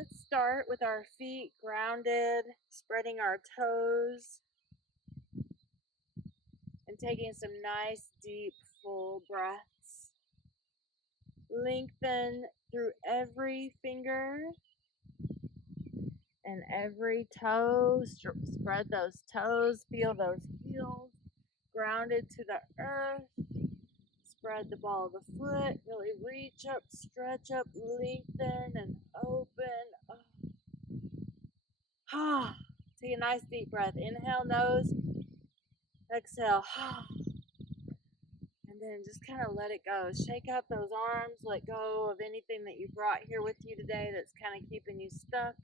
let's start with our feet grounded, spreading our toes, and taking some nice, deep, full breaths. Lengthen through every finger and every toe. Spread those toes, feel those heels grounded to the earth. Spread the ball of the foot, really reach up, stretch up, lengthen, and open. Take a nice deep breath. Inhale, nose. Exhale. And then just kind of let it go. Shake out those arms. Let go of anything that you brought here with you today that's kind of keeping you stuck.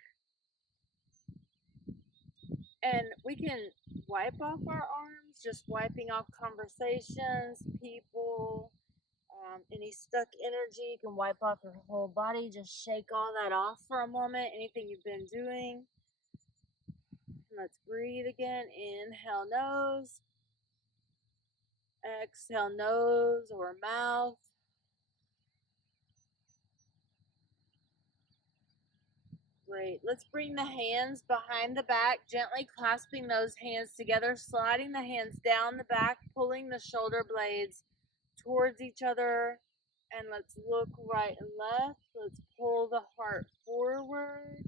And we can wipe off our arms, just wiping off conversations, people, any stuck energy. You can wipe off your whole body. Just shake all that off for a moment. Anything you've been doing. Let's breathe again. Inhale, nose. Exhale, nose or mouth. Great. Let's bring the hands behind the back, gently clasping those hands together, sliding the hands down the back, pulling the shoulder blades towards each other. And let's look right and left. Let's pull the heart forward.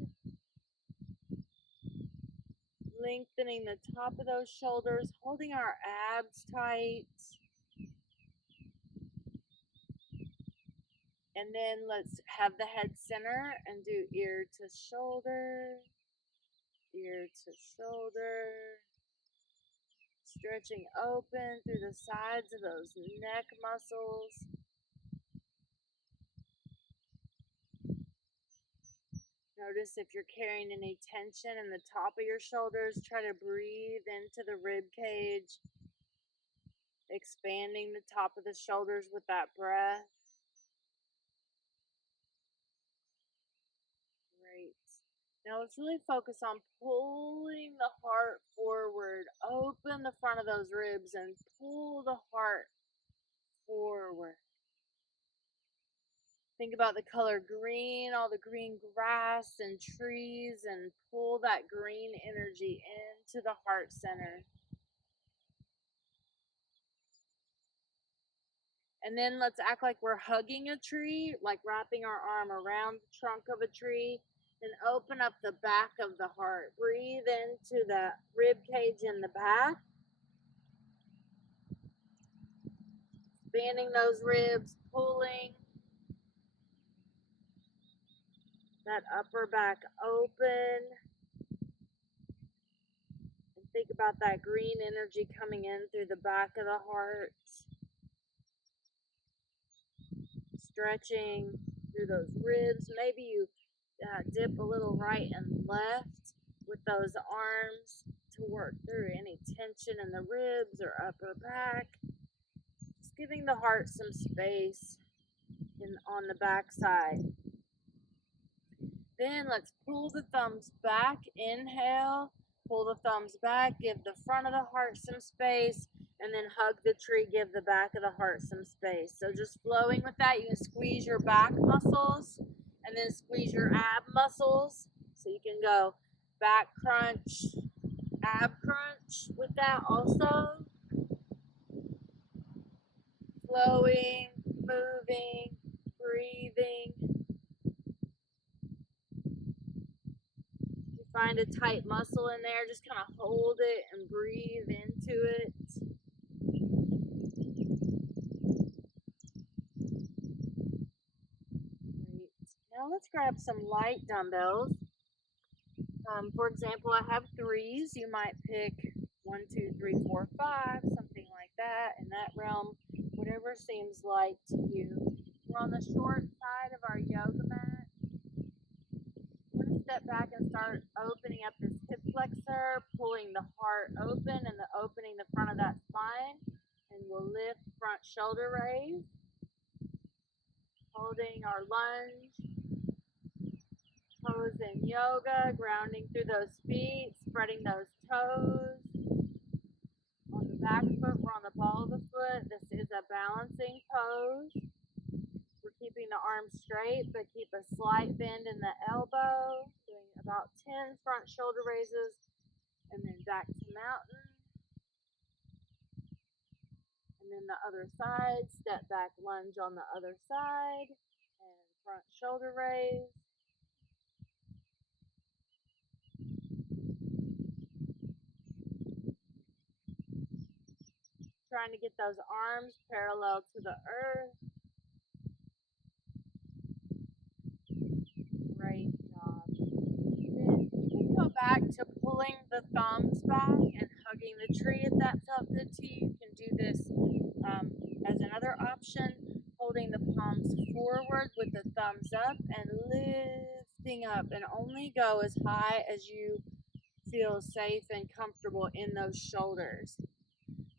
Lengthening the top of those shoulders, holding our abs tight. And then let's have the head center and do ear to shoulder, ear to shoulder. Stretching open through the sides of those neck muscles. Notice if you're carrying any tension in the top of your shoulders. Try to breathe into the rib cage, expanding the top of the shoulders with that breath. Great. Now let's really focus on pulling the heart forward. Open the front of those ribs and pull the heart forward. Think about the color green, all the green grass and trees, and pull that green energy into the heart center. And then let's act like we're hugging a tree, like wrapping our arm around the trunk of a tree. Then open up the back of the heart. Breathe into the rib cage in the back. Expanding those ribs, pulling that upper back open. And think about that green energy coming in through the back of the heart. Stretching through those ribs. Maybe you dip a little right and left with those arms to work through any tension in the ribs or upper back. Just giving the heart some space on the back side. Then let's pull the thumbs back. Inhale, pull the thumbs back, give the front of the heart some space, and then hug the tree, give the back of the heart some space. So just flowing with that, you can squeeze your back muscles and then squeeze your ab muscles. So you can go back crunch, ab crunch with that also. Flowing, moving, breathing. If you find a tight muscle in there, just kind of hold it and breathe into it. Great. Now let's grab some light dumbbells. For example, I have 3s. You might pick 1, 2, 3, 4, 5, something like that, in that realm, whatever seems light to you. We're on the short side of our yoga mat. We're going to step back and start opening up this hip flexor, pulling the heart open and opening the front of that spine. And we'll lift front shoulder raise, holding our lunge. Pose in yoga, grounding through those feet, spreading those toes. On the back foot, we're on the ball of the foot. This is a balancing pose. We're keeping the arms straight, but keep a slight bend in the elbow. front shoulder raises, and then back to mountain. And then the other side, step back lunge on the other side, and front shoulder raise. Trying to get those arms parallel to the earth. Great job. Then you can go back to pulling the thumbs back and hugging the tree if that felt good to you. You can do this as another option, holding the palms forward with the thumbs up and lifting up, and only go as high as you feel safe and comfortable in those shoulders.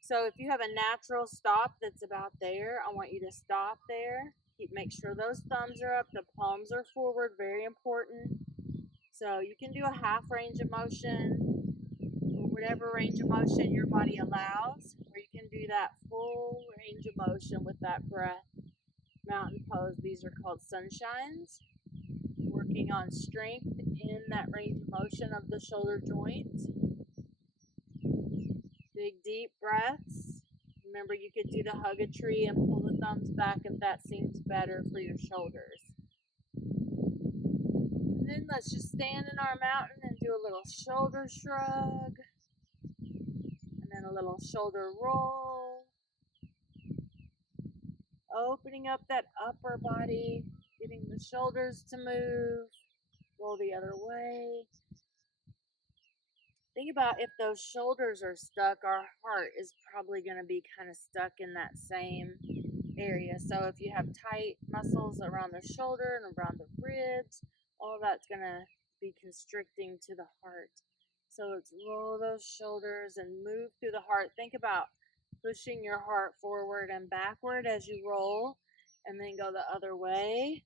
So if you have a natural stop that's about there, I want you to stop there. Make sure those thumbs are up, the palms are forward, very important. So you can do a half range of motion, or whatever range of motion your body allows, or you can do that full range of motion with that breath. Mountain pose, these are called sunshines. Working on strength in that range of motion of the shoulder joint. Big deep breaths. Remember, you could do the hug a tree and pull the thumbs back if that seems better for your shoulders. And then let's just stand in our mountain and do a little shoulder shrug. And then a little shoulder roll. Opening up that upper body, getting the shoulders to move. Roll the other way. Think about if those shoulders are stuck, our heart is probably going to be kind of stuck in that same area. So if you have tight muscles around the shoulder and around the ribs, all that's going to be constricting to the heart. So let's roll those shoulders and move through the heart. Think about pushing your heart forward and backward as you roll, and then go the other way.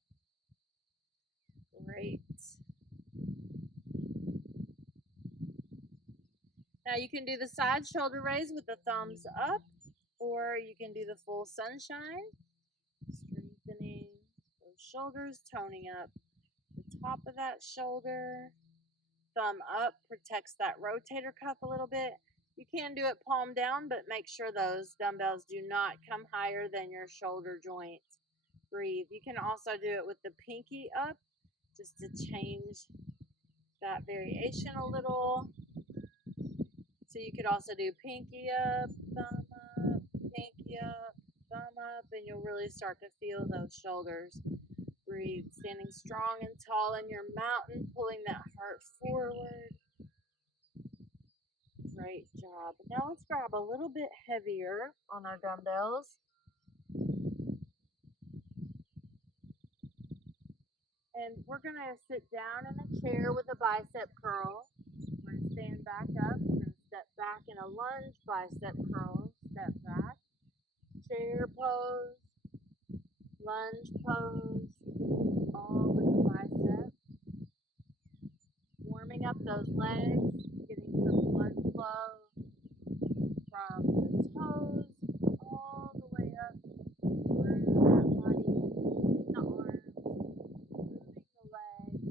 Great. Now you can do the side shoulder raise with the thumbs up, or you can do the full sunshine, strengthening those shoulders, toning up the top of that shoulder. Thumb up protects that rotator cuff a little bit. You can do it palm down, but make sure those dumbbells do not come higher than your shoulder joint. Breathe. You can also do it with the pinky up, just to change that variation a little. So you could also do pinky up, thumb up, pinky up, thumb up, and you'll really start to feel those shoulders. Breathe, standing strong and tall in your mountain, pulling that heart forward. Great job. Now let's grab a little bit heavier on our dumbbells. And we're going to sit down in a chair with a bicep curl. We're going to stand back up. We're going to step back in a lunge, bicep curl, step back. Chair pose, lunge pose, all with the bicep. Warming up those legs, getting some blood flow from the toes all the way up through that body, moving the arms, moving the legs,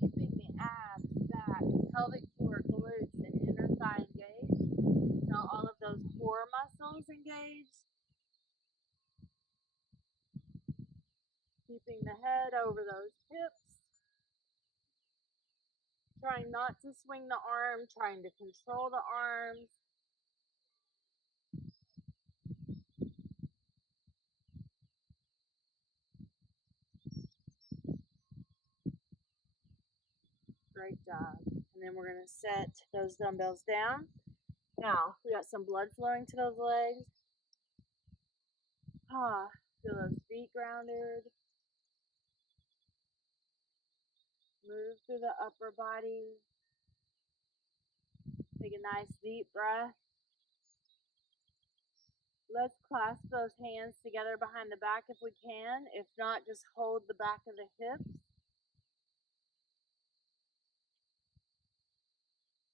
keeping the abs, back, pelvic floor, glutes, and inner thigh engaged. So all of those core muscles engaged. Keeping the head over those hips. Trying not to swing the arm, trying to control the arms. Great job. And then we're going to set those dumbbells down. Now, we got some blood flowing to those legs. Feel those feet grounded. Move through the upper body. Take a nice deep breath. Let's clasp those hands together behind the back if we can. If not, just hold the back of the hips.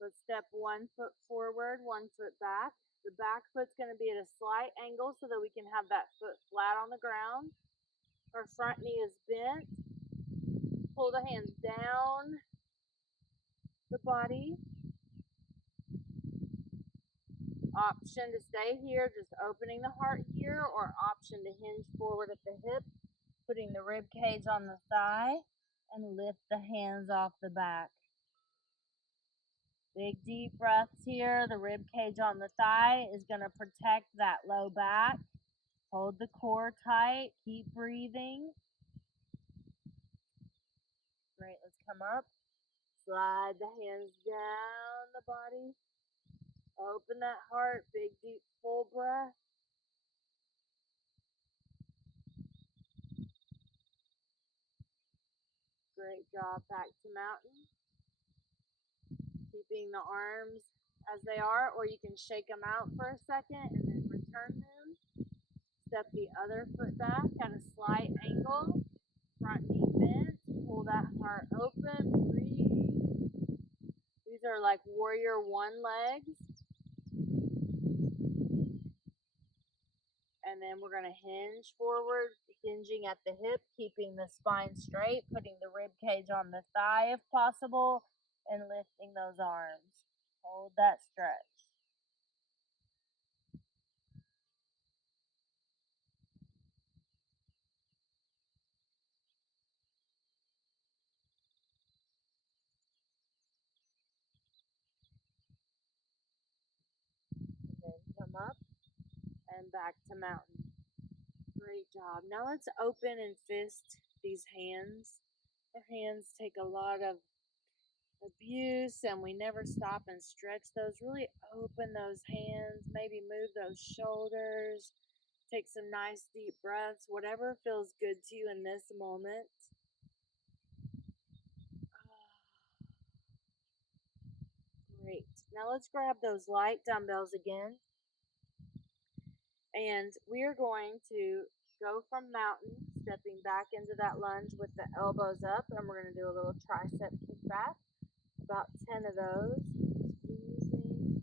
Let's step 1 foot forward, 1 foot back. The back foot's going to be at a slight angle so that we can have that foot flat on the ground. Our front knee is bent. Pull the hands down. the body. Option to stay here, just opening the heart here, or option to hinge forward at the hip, putting the rib cage on the thigh, and lift the hands off the back. Big deep breaths here. The rib cage on the thigh is going to protect that low back. Hold the core tight. Keep breathing. Great. Let's come up. Slide the hands down the body. Open that heart. Big deep full breath. Great job. Back to mountain. Keeping the arms as they are, or you can shake them out for a second and then return them. Step the other foot back at a slight angle. Front knee bent. Pull that heart open. Breathe. These are like warrior one legs. And then we're going to hinge forward, hinging at the hip, keeping the spine straight, putting the rib cage on the thigh if possible, and lifting those arms. Hold that stretch. And then come up and back to mountain. Great job. Now let's open and fist these hands. Our hands take a lot of abuse and we never stop and stretch those. Really open those hands. Maybe move those shoulders. Take some nice deep breaths. Whatever feels good to you in this moment. Great. Now let's grab those light dumbbells again. And we are going to go from mountain, stepping back into that lunge with the elbows up, and we're going to do a little tricep kickback. About 10 of those. Squeezing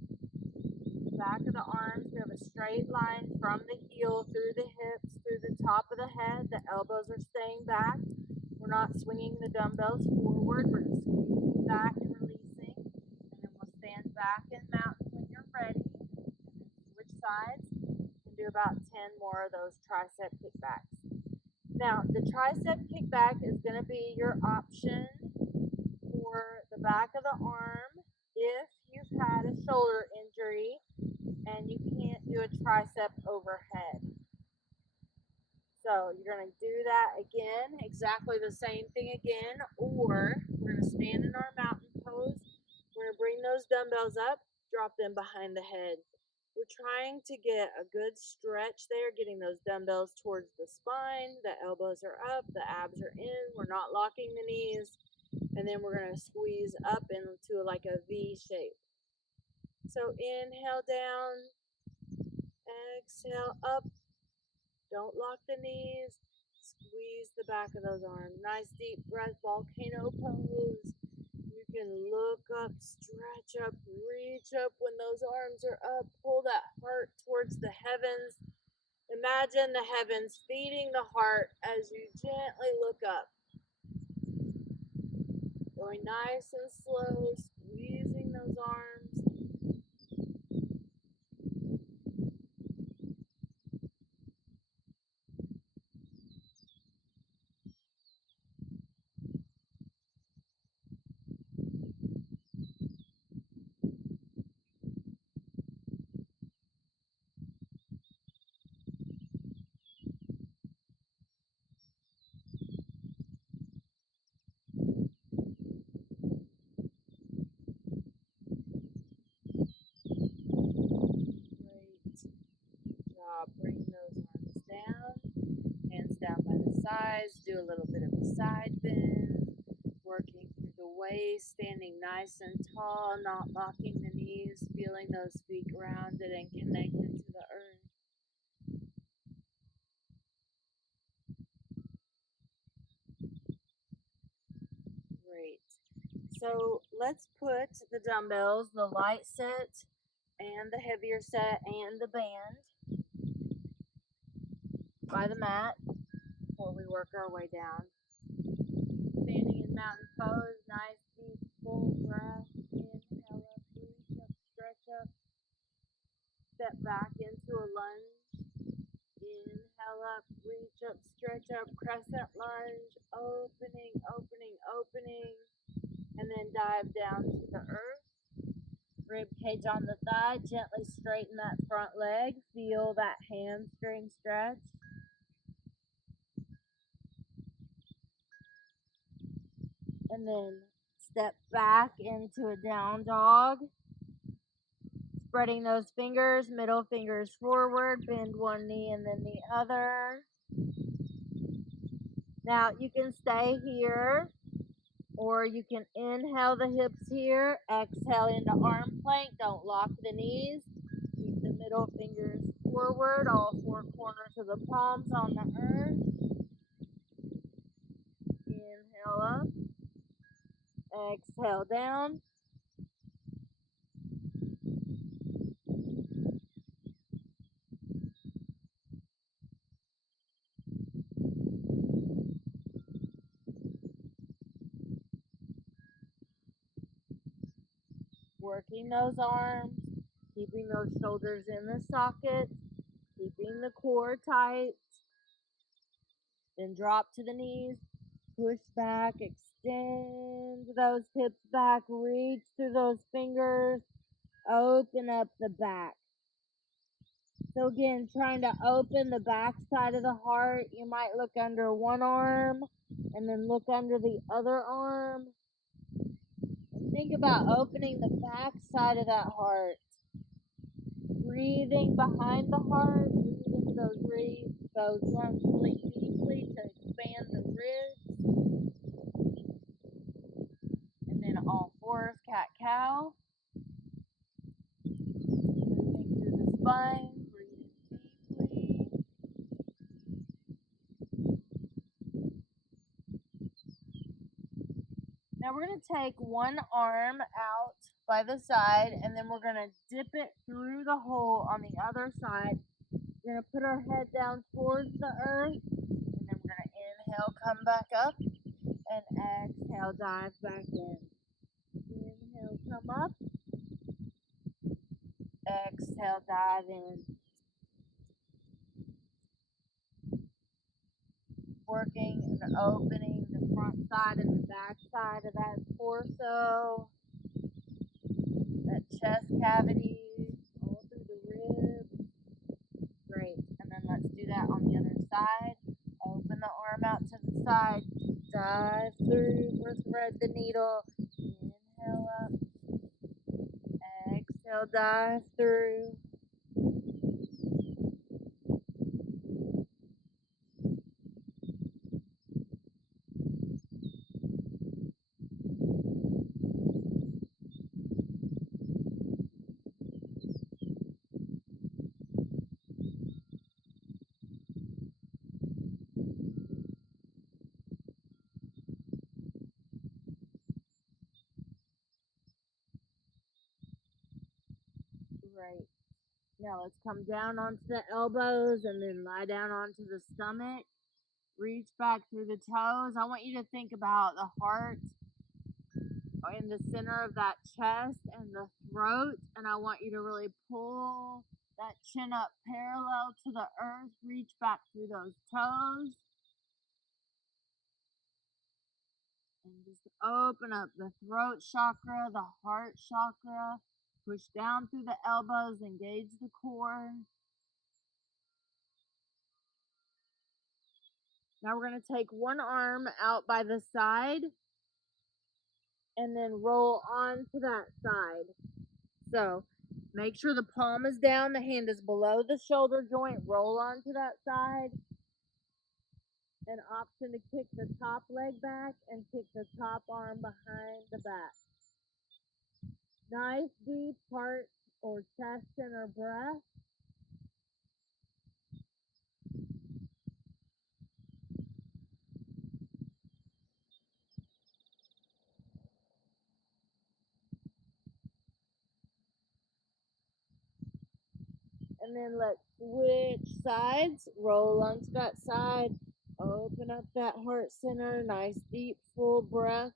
the back of the arms. We have a straight line from the heel through the hips, through the top of the head. The elbows are staying back. We're not swinging the dumbbells forward. We're just squeezing back and releasing. And then we'll stand back in mountain when you're ready. And then switch sides. Do about 10 more of those tricep kickbacks. Now, the tricep kickback is going to be your option for the back of the arm if you've had a shoulder injury and you can't do a tricep overhead. So you're going to do that again, exactly the same thing again, or we're going to stand in our mountain pose. We're going to bring those dumbbells up, drop them behind the head. We're trying to get a good stretch there, getting those dumbbells towards the spine. The elbows are up, the abs are in. We're not locking the knees. And then we're going to squeeze up into like a V shape. So inhale down, exhale up. Don't lock the knees. Squeeze the back of those arms. Nice deep breath, volcano pose. You can look up, stretch up, reach up when those arms are up. Pull that heart towards the heavens. Imagine the heavens feeding the heart as you gently look up. Going nice and slow, squeezing those arms. Bring those arms down, hands down by the sides, do a little bit of a side bend, working through the waist, standing nice and tall, not locking the knees, feeling those feet grounded and connected to the earth. Great. So let's put the dumbbells, the light set and the heavier set and the band by the mat before we work our way down. Standing in mountain pose, nice deep full breath. back into a lunge. Inhale up, reach up, stretch up, crescent lunge, opening, opening, opening, and then dive down to the earth. Rib cage on the thigh, gently straighten that front leg, feel that hamstring stretch. And then step back into a down dog. Spreading those fingers, middle fingers forward, bend one knee and then the other. Now you can stay here, or you can inhale the hips here, exhale into arm plank, don't lock the knees. Keep the middle fingers forward, all four corners of the palms on the earth. Inhale up, exhale down. Working those arms, keeping those shoulders in the socket, keeping the core tight. Then drop to the knees, push back, extend those hips back, reach through those fingers, open up the back. So again, trying to open the back side of the heart, you might look under one arm and then look under the other arm. And think about opening the back side of that heart. Breathing behind the heart, breathe into those lungs really deeply to expand the ribs. And then all fours, cat-cow. Moving through the spine, breathing deeply. Now we're going to take one arm out by the side, and then we're going to dip it through the hole on the other side. We're going to put our head down towards the earth, and then we're going to inhale, come back up, and exhale, dive back in. Inhale, come up. Exhale, dive in. Working and opening the front side and the back side of that torso, that chest cavity, all through the ribs. Great. And then let's do that on the other side. Open the arm out to the side. Dive through or thread the needle. Inhale up. Exhale, dive through. Great. Now let's come down onto the elbows and then lie down onto the stomach. Reach back through the toes. I want you to think about the heart in the center of that chest and the throat. And I want you to really pull that chin up parallel to the earth. Reach back through those toes. And just open up the throat chakra, the heart chakra. Push down through the elbows, engage the core. Now we're going to take one arm out by the side and then roll onto that side. So make sure the palm is down, the hand is below the shoulder joint. Roll onto that side. An option to kick the top leg back and kick the top arm behind the back. Nice deep heart or chest center breath. And then let's switch sides. Roll onto that side. Open up that heart center. Nice deep full breaths.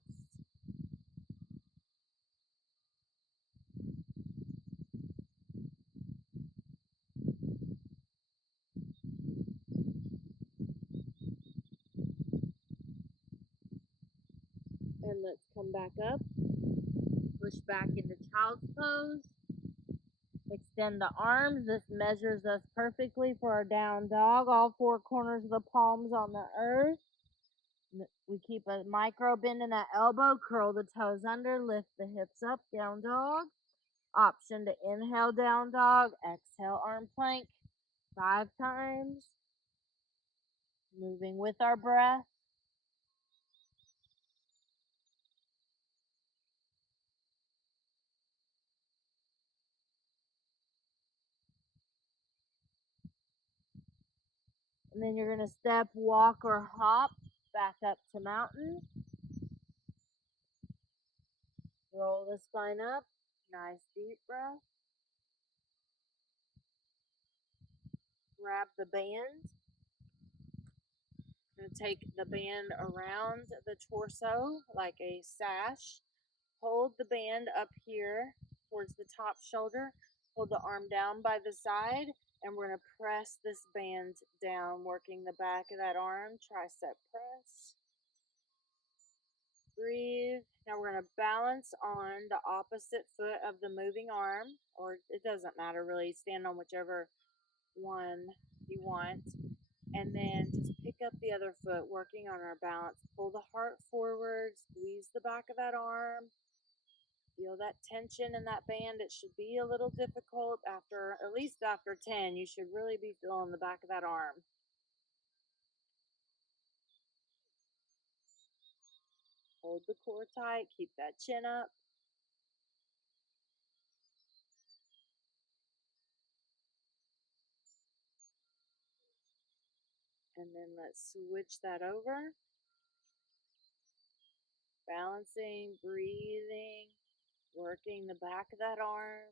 then let's come back up. Push back into child's pose. Extend the arms. This measures us perfectly for our down dog. All four corners of the palms on the earth. We keep a micro bend in that elbow. Curl the toes under. Lift the hips up. Down dog. Option to inhale down dog. Exhale arm plank. 5 times. Moving with our breath. And then you're going to step, walk, or hop back up to mountain. Roll the spine up. Nice deep breath. Grab the band. I'm going to take the band around the torso like a sash. Hold the band up here towards the top shoulder. Hold the arm down by the side, and we're going to press this band down, working the back of that arm. Tricep press. Breathe. Now we're going to balance on the opposite foot of the moving arm, or it doesn't matter really. Stand on whichever one you want. And then just pick up the other foot, working on our balance. Pull the heart forward, squeeze the back of that arm. Feel that tension in that band. It should be a little difficult after, at least after 10, you should really be feeling the back of that arm. Hold the core tight, keep that chin up. And then let's switch that over. Balancing, breathing, working the back of that arm.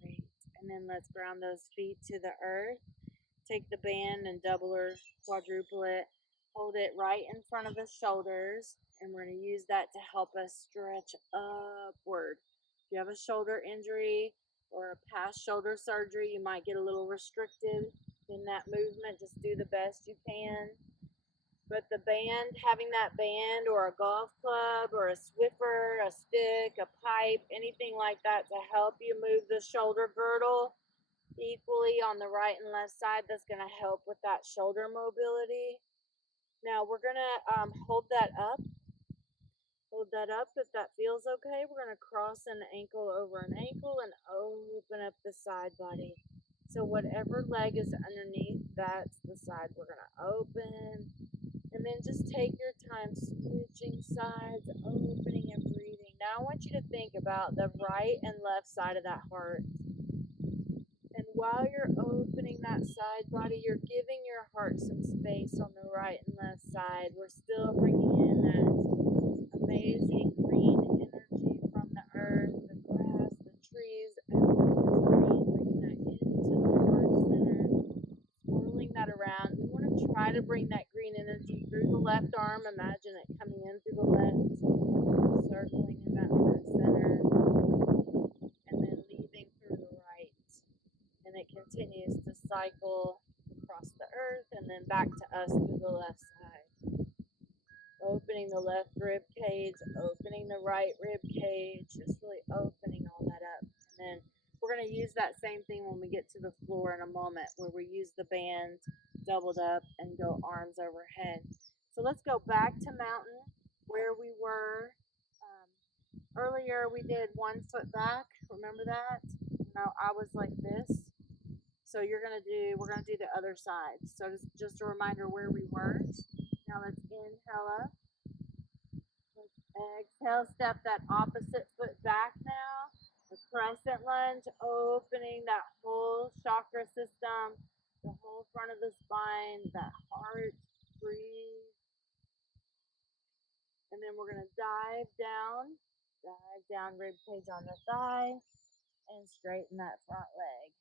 Great. And then let's ground those feet to the earth. Take the band and double or quadruple it. Hold it right in front of the shoulders, and we're going to use that to help us stretch upward. If you have a shoulder injury or a past shoulder surgery, you might get a little restricted in that movement. Just do the best you can. But the band, having that band or a golf club or a Swiffer, a stick, a pipe, anything like that to help you move the shoulder girdle equally on the right and left side, that's going to help with that shoulder mobility. Now we're going to hold that up. Hold that up if that feels okay. We're going to cross an ankle over an ankle and open up the side body. So whatever leg is underneath, that's the side we're going to open. And then just take your time switching sides, opening and breathing. Now I want you to think about the right and left side of that heart. And while you're opening that side body, you're giving your heart some space on the right and left side. We're still bringing in that amazing green energy from the earth, the grass, the trees, everything that's green, bringing that into the heart center, swirling that around. We want to try to bring that green energy through the left arm. Imagine it coming in through the left, circling in that heart center, and then leaving through the right. And it continues to cycle across the earth and then back to us through the left side. Opening the left rib cage, opening the right rib cage, just really opening all that up. And then we're going to use that same thing when we get to the floor in a moment, where we use the band doubled up and go arms overhead. So let's go back to mountain where we were. Earlier we did 1 foot back. Remember that? No, I was like this. So we're gonna do the other side. So just a reminder where we were. Now let's inhale up. Let's exhale, step that opposite foot back now. A crescent lunge, opening that whole chakra system, the whole front of the spine, that heart. Breathe. And then we're gonna dive down rib cage on the thigh, and straighten that front leg.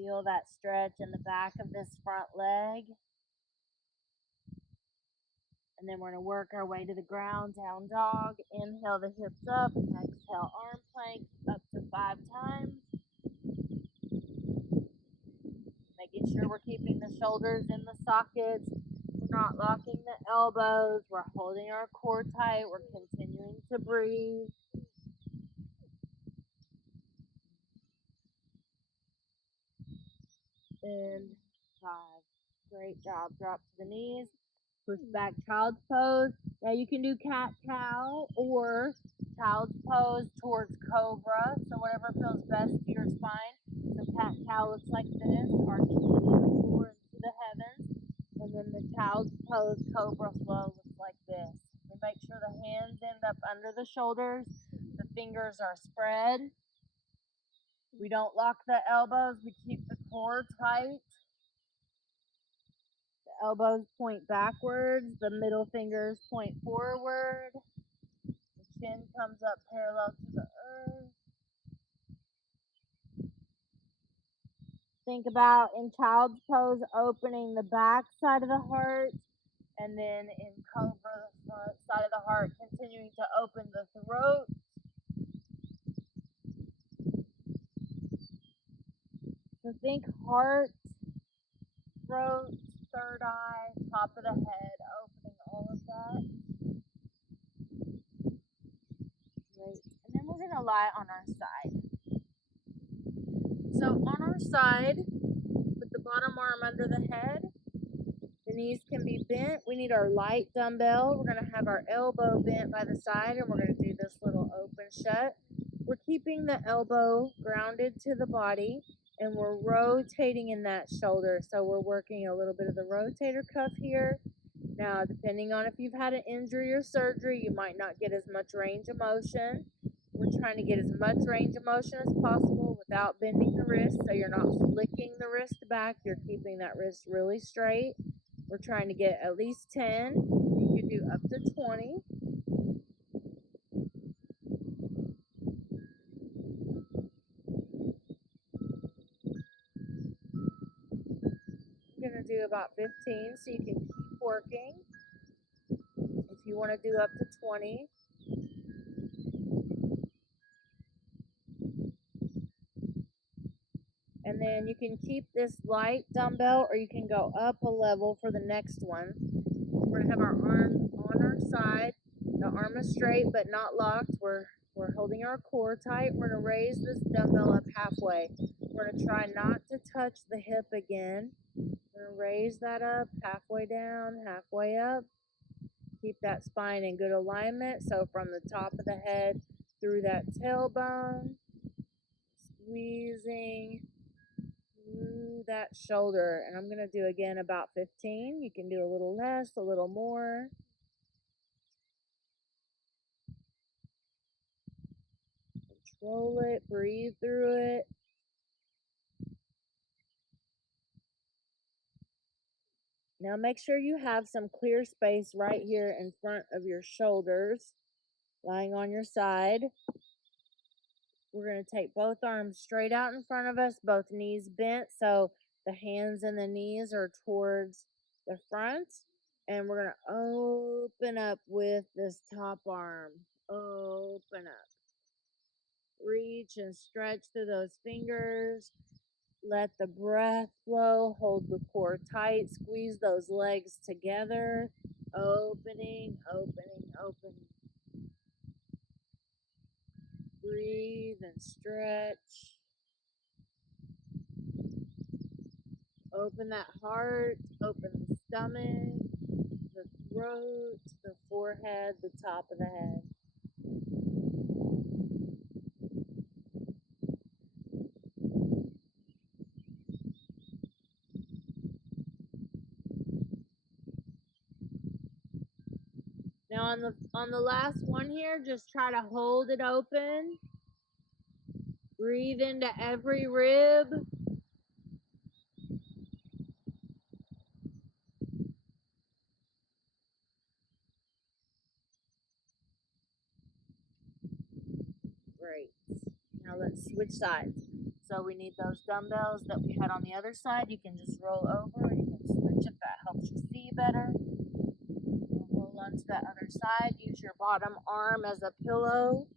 Feel that stretch in the back of this front leg. And then we're going to work our way to the ground, down dog. Inhale the hips up, exhale arm plank up to 5 times. Making sure we're keeping the shoulders in the sockets. We're not locking the elbows. We're holding our core tight. We're continuing to breathe. And 5. Great job. Drop to the knees. Push back child's pose. Now you can do cat-cow or child's pose towards cobra. So whatever feels best to your spine. So cat-cow looks like this. Arching the floor into the heavens. And then the child's pose cobra flow looks like this. We make sure the hands end up under the shoulders. The fingers are spread. We don't lock the elbows. We keep the core tight. The elbows point backwards. The middle fingers point forward. The chin comes up parallel to the earth. Think about in child's pose opening the back side of the heart, and then in cobra the front side of the heart continuing to open the throat. So think heart, throat, third eye, top of the head, opening all of that. Great. And then we're going to lie on our side. So on our side, with the bottom arm under the head, the knees can be bent. We need our light dumbbell. We're going to have our elbow bent by the side, and we're going to do this little open shut. We're keeping the elbow grounded to the body, and we're rotating in that shoulder. So we're working a little bit of the rotator cuff here. Now, depending on if you've had an injury or surgery, you might not get as much range of motion. We're trying to get as much range of motion as possible without bending the wrist, so you're not flicking the wrist back. You're keeping that wrist really straight. We're trying to get at least 10. You can do up to 20. I'm going to do about 15, so you can keep working. If you want to do up to 20. And then you can keep this light dumbbell, or you can go up a level for the next one. We're going to have our arm on our side. The arm is straight but not locked. We're holding our core tight. We're going to raise this dumbbell up halfway. We're going to try not to touch the hip again. We're going to raise that up, halfway down, halfway up. Keep that spine in good alignment. So from the top of the head through that tailbone, squeezing through that shoulder. And I'm going to do again about 15. You can do a little less, a little more. Control it, breathe through it. Now make sure you have some clear space right here in front of your shoulders, lying on your side. We're going to take both arms straight out in front of us, both knees bent, so the hands and the knees are towards the front. And we're going to open up with this top arm. Open up. Reach and stretch through those fingers. Let the breath flow. Hold the core tight. Squeeze those legs together. Opening, opening, opening. Breathe and stretch. Open that heart. Open the stomach, the throat, the forehead, the top of the head. Now on the last one here, just try to hold it open. Breathe into every rib. Great. Now let's switch sides. So we need those dumbbells that we had on the other side. You can just roll over, or you can switch if that helps you see better. Roll onto that other side. Use your bottom arm as a pillow.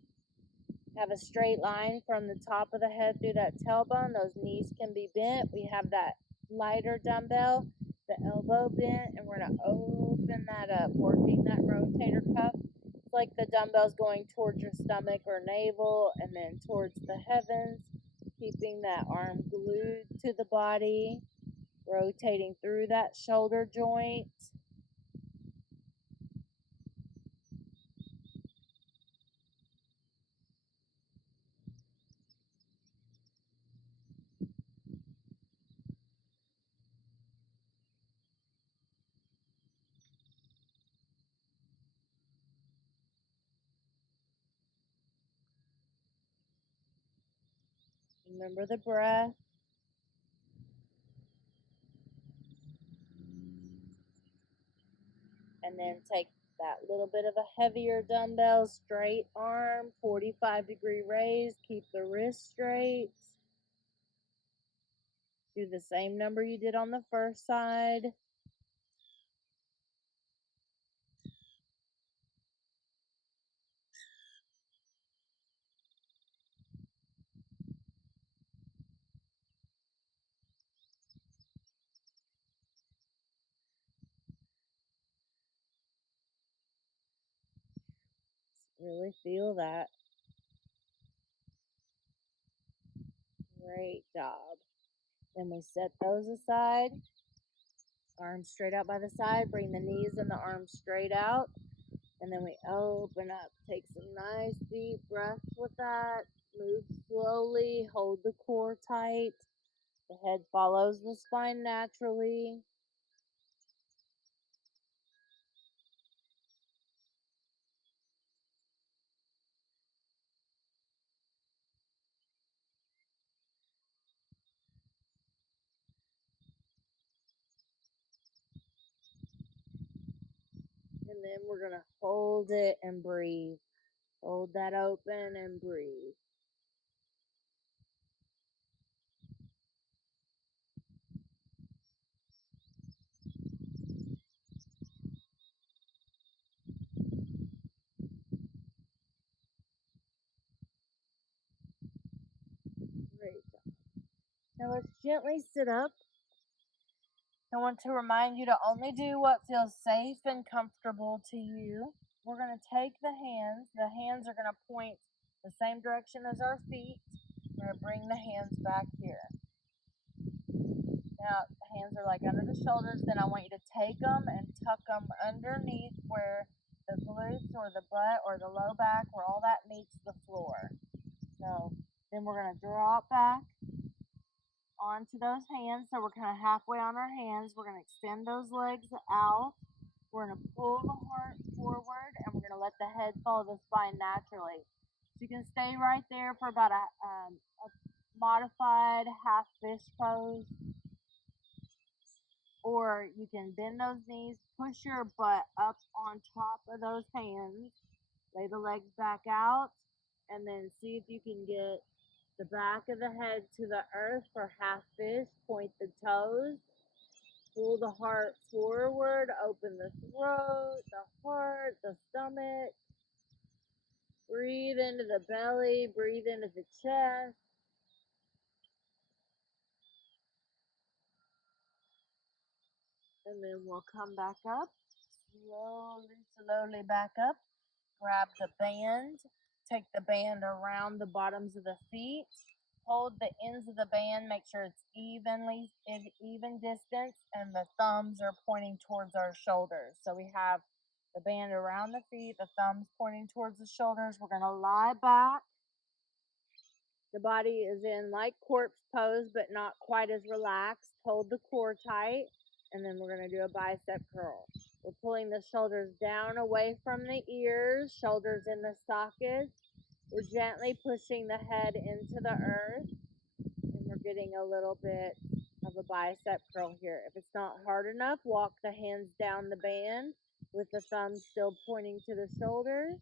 Have a straight line from the top of the head through that tailbone. Those knees can be bent. We have that lighter dumbbell, the elbow bent, and we're going to open that up, working that rotator cuff. It's like the dumbbell's going towards your stomach or navel and then towards the heavens, keeping that arm glued to the body, rotating through that shoulder joint. Remember the breath. And then take that little bit of a heavier dumbbell, straight arm, 45-degree raise. Keep the wrist straight. Do the same number you did on the first side. Really feel that. Great job. Then we set those aside. Arms straight out by the side. Bring the knees and the arms straight out. And then we open up. Take some nice deep breaths with that. Move slowly. Hold the core tight. The head follows the spine naturally. And then we're going to hold it and breathe. Hold that open and breathe. Great job. Now let's gently sit up. I want to remind you to only do what feels safe and comfortable to you. We're going to take the hands. The hands are going to point the same direction as our feet. We're going to bring the hands back here. Now, the hands are like under the shoulders. Then I want you to take them and tuck them underneath where the glutes or the butt or the low back, where all that meets the floor. So then we're going to drop back onto those hands. So we're kind of halfway on our hands. We're going to extend those legs out. We're going to pull the heart forward, and we're going to let the head follow the spine naturally. So you can stay right there for about a modified half fish pose. Or you can bend those knees, push your butt up on top of those hands, lay the legs back out, and then see if you can get the back of the head to the earth for half fish. Point the toes, pull the heart forward, open the throat, the heart, the stomach. Breathe into the belly, breathe into the chest. And then we'll come back up, slowly back up. Grab the band, take the band around the bottoms of the feet, hold the ends of the band, make sure it's even distance, and the thumbs are pointing towards our shoulders. So we have the band around the feet, the thumbs pointing towards the shoulders. We're going to lie back. The body is in like corpse pose, but not quite as relaxed. Hold the core tight, and then we're going to do a bicep curl. We're pulling the shoulders down away from the ears, shoulders in the sockets. We're gently pushing the head into the earth, and we're getting a little bit of a bicep curl here. If it's not hard enough, walk the hands down the band with the thumbs still pointing to the shoulders.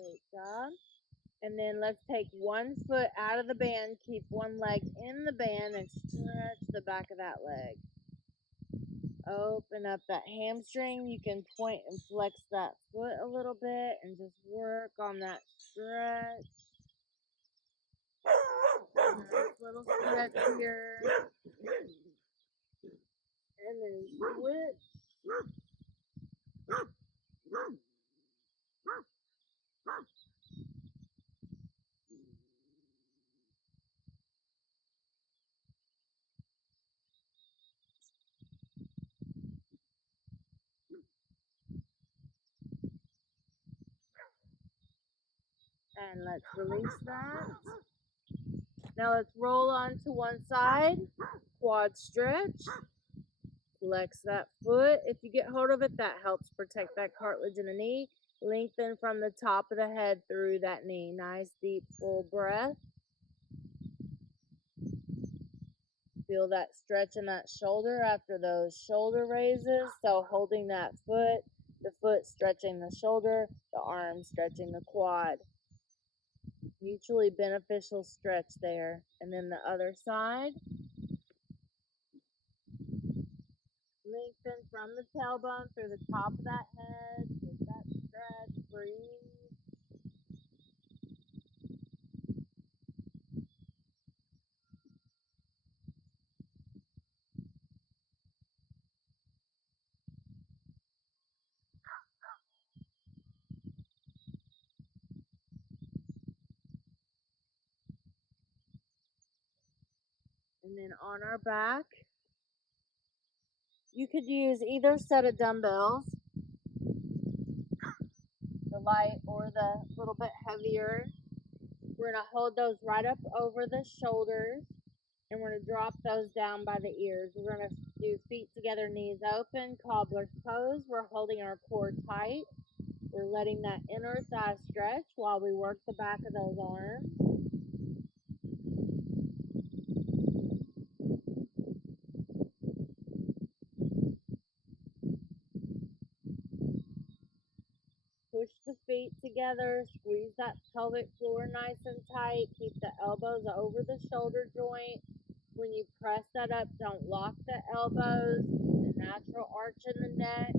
Great job. And then let's take one foot out of the band, keep one leg in the band, and stretch the back of that leg. Open up that hamstring. You can point and flex that foot a little bit and just work on that stretch. Nice little stretch here. And then switch. And let's release that. Now let's roll on to one side. Quad stretch. Flex that foot. If you get hold of it, that helps protect that cartilage in the knee. Lengthen from the top of the head through that knee. Nice deep full breath. Feel that stretch in that shoulder after those shoulder raises. So holding that foot, the foot stretching the shoulder, the arm stretching the quad. Mutually beneficial stretch there. And then the other side. Lengthen from the tailbone through the top of that head. Get that stretch. Breathe. And then on our back, you could use either set of dumbbells, the light or the little bit heavier. We're going to hold those right up over the shoulders, and we're going to drop those down by the ears. We're going to do feet together, knees open, cobbler's pose. We're holding our core tight. We're letting that inner thigh stretch while we work the back of those arms. Push the feet together, squeeze that pelvic floor nice and tight. Keep the elbows over the shoulder joint. When you press that up, don't lock the elbows. Keep the natural arch in the neck.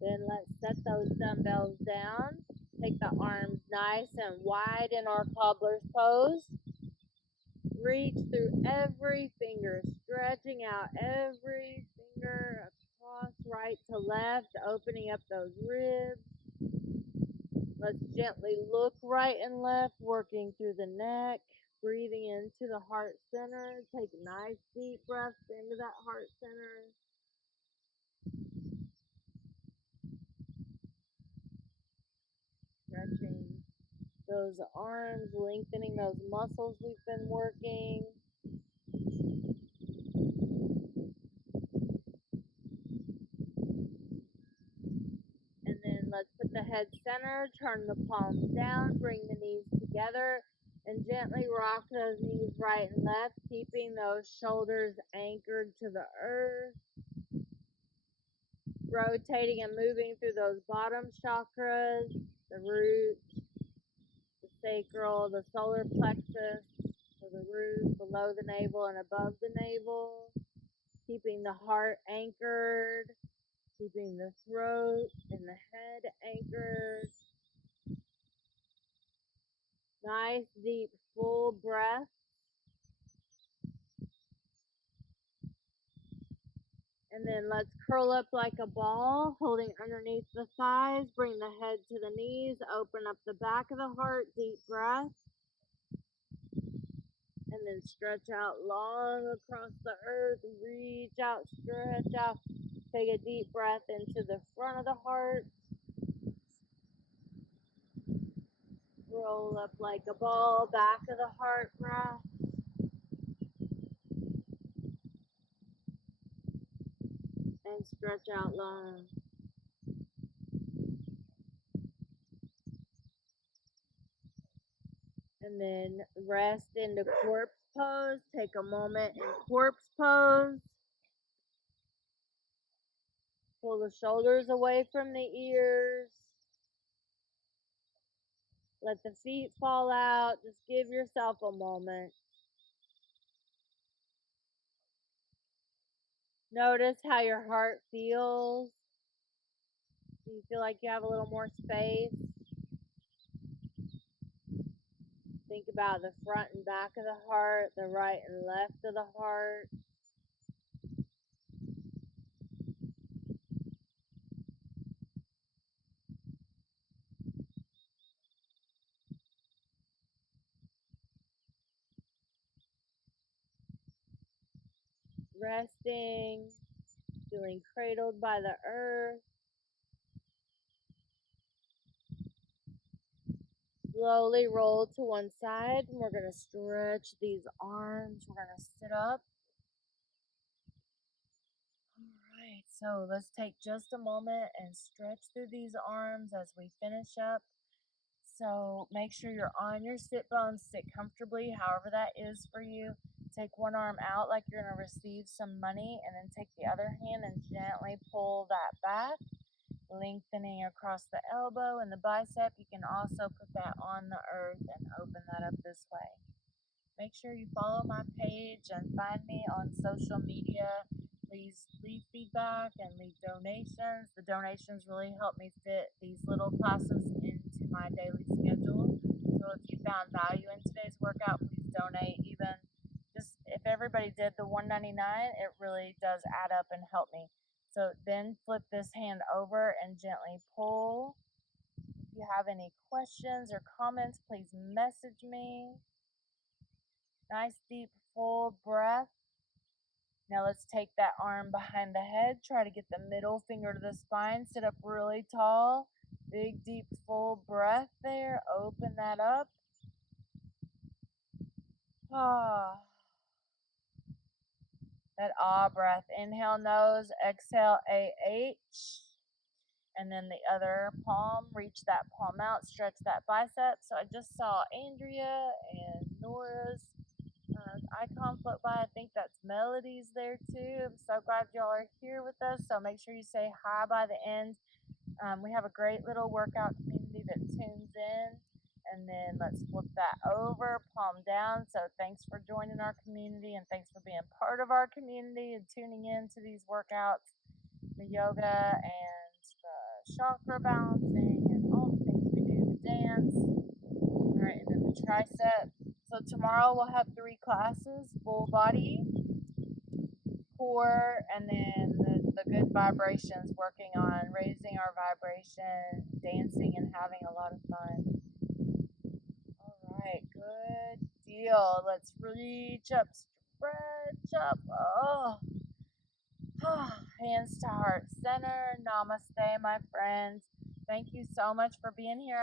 Then let's set those dumbbells down. Take the arms nice and wide in our cobbler's pose. Reach through every finger, stretching out every finger across right to left, opening up those ribs. Let's gently look right and left, working through the neck, breathing into the heart center. Take nice deep breaths into that heart center. Stretching those arms, lengthening those muscles we've been working. And then let's put the head center, turn the palms down, bring the knees together, and gently rock those knees right and left, keeping those shoulders anchored to the earth. Rotating and moving through those bottom chakras, the root, the sacral, the solar plexus, so the root below the navel and above the navel, keeping the heart anchored, keeping the throat and the head anchored. Nice, deep, full breath. And then let's curl up like a ball, holding underneath the thighs. Bring the head to the knees. Open up the back of the heart. Deep breath. And then stretch out long across the earth. Reach out, stretch out. Take a deep breath into the front of the heart. Roll up like a ball. Back of the heart breath. And stretch out long. And then rest into corpse pose. Take a moment in corpse pose. Pull the shoulders away from the ears. Let the feet fall out. Just give yourself a moment. Notice how your heart feels. Do you feel like you have a little more space? Think about the front and back of the heart, the right and left of the heart. Resting, feeling cradled by the earth. Slowly roll to one side, and we're going to stretch these arms. We're going to sit up. Alright, so let's take just a moment and stretch through these arms as we finish up. So make sure you're on your sit bones, sit comfortably, however that is for you. Take one arm out like you're going to receive some money, and then take the other hand and gently pull that back, lengthening across the elbow and the bicep. You can also put that on the earth and open that up this way. Make sure you follow my page and find me on social media. Please leave feedback and leave donations. The donations really help me fit these little classes into my daily schedule. So if you found value in today's workout, please donate. Even just if everybody did the $1.99, it really does add up and help me. So then flip this hand over and gently pull. If you have any questions or comments, please message me. Nice deep full breath. Now let's take that arm behind the head. Try to get the middle finger to the spine. Sit up really tall. Big deep full breath there. Open that up. Ah. That ah breath. Inhale nose, exhale AH. And then the other palm, reach that palm out, stretch that bicep. So I just saw Andrea and Nora's icon float by. I think that's Melody's there too. I'm so glad y'all are here with us. So make sure you say hi by the end. We have a great little workout community that tunes in. And then let's flip that over, palm down. So thanks for joining our community, and thanks for being part of our community and tuning in to these workouts, the yoga and the chakra balancing and all the things we do, the dance. All right, and then the tricep. So tomorrow we'll have 3 classes: full body, core, and then the good vibrations, working on raising our vibration, dancing, and having a lot of fun. All right, good deal. Let's reach up, stretch up. Oh, hands to heart center. Namaste, my friends. Thank you so much for being here.